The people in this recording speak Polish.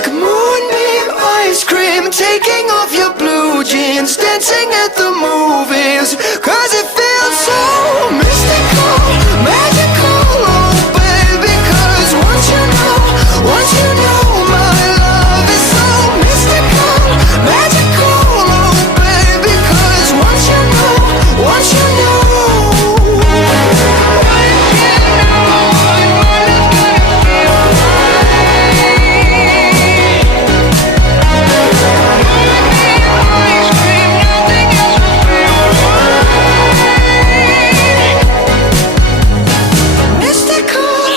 Moonbeam ice cream, taking off your blue jeans, dancing